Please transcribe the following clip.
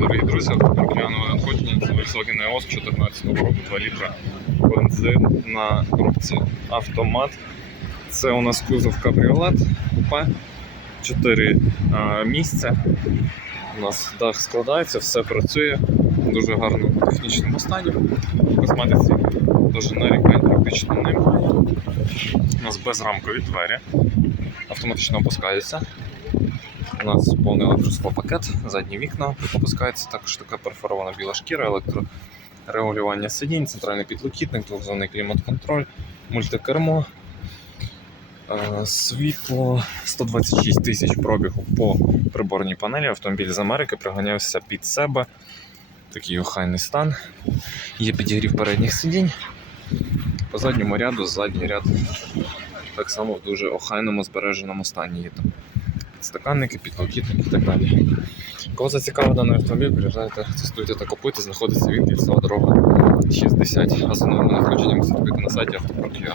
дорогі друзі, автомобільного надходження це Volkswagen EOS 14 року 2 літра бензин на коробці автомат. Це у нас кузов кабріолет купе, 4 а, місця. У нас дах складається, все працює в дуже гарному технічному стані. Косметиці дуже нарікань практично немає. У нас безрамкові двері, автоматично опускаються. У нас повний електросклопакет, задні вікна опускаються, також така перфорована біла шкіра, електрорегулювання сидінь, центральний підлокітник, двохзонний клімат-контроль, мультикермо. Е, Світло 126 тисяч пробігу по приборній панелі. Автомобіль з Америки приганявся під себе. Такий охайний стан. Є підігрів передніх сидінь. По задньому ряду, задній ряд так само в дуже охайному збереженому стані. Є там підстаканники, підлокітники і так далі. Кого зацікавив даний автомобіль, приїжджайте, тестуйте та купуйте, знаходиться він Кільцева дорога 60. А за новими надходженнями слідкуйте на сайті автопарк.ua.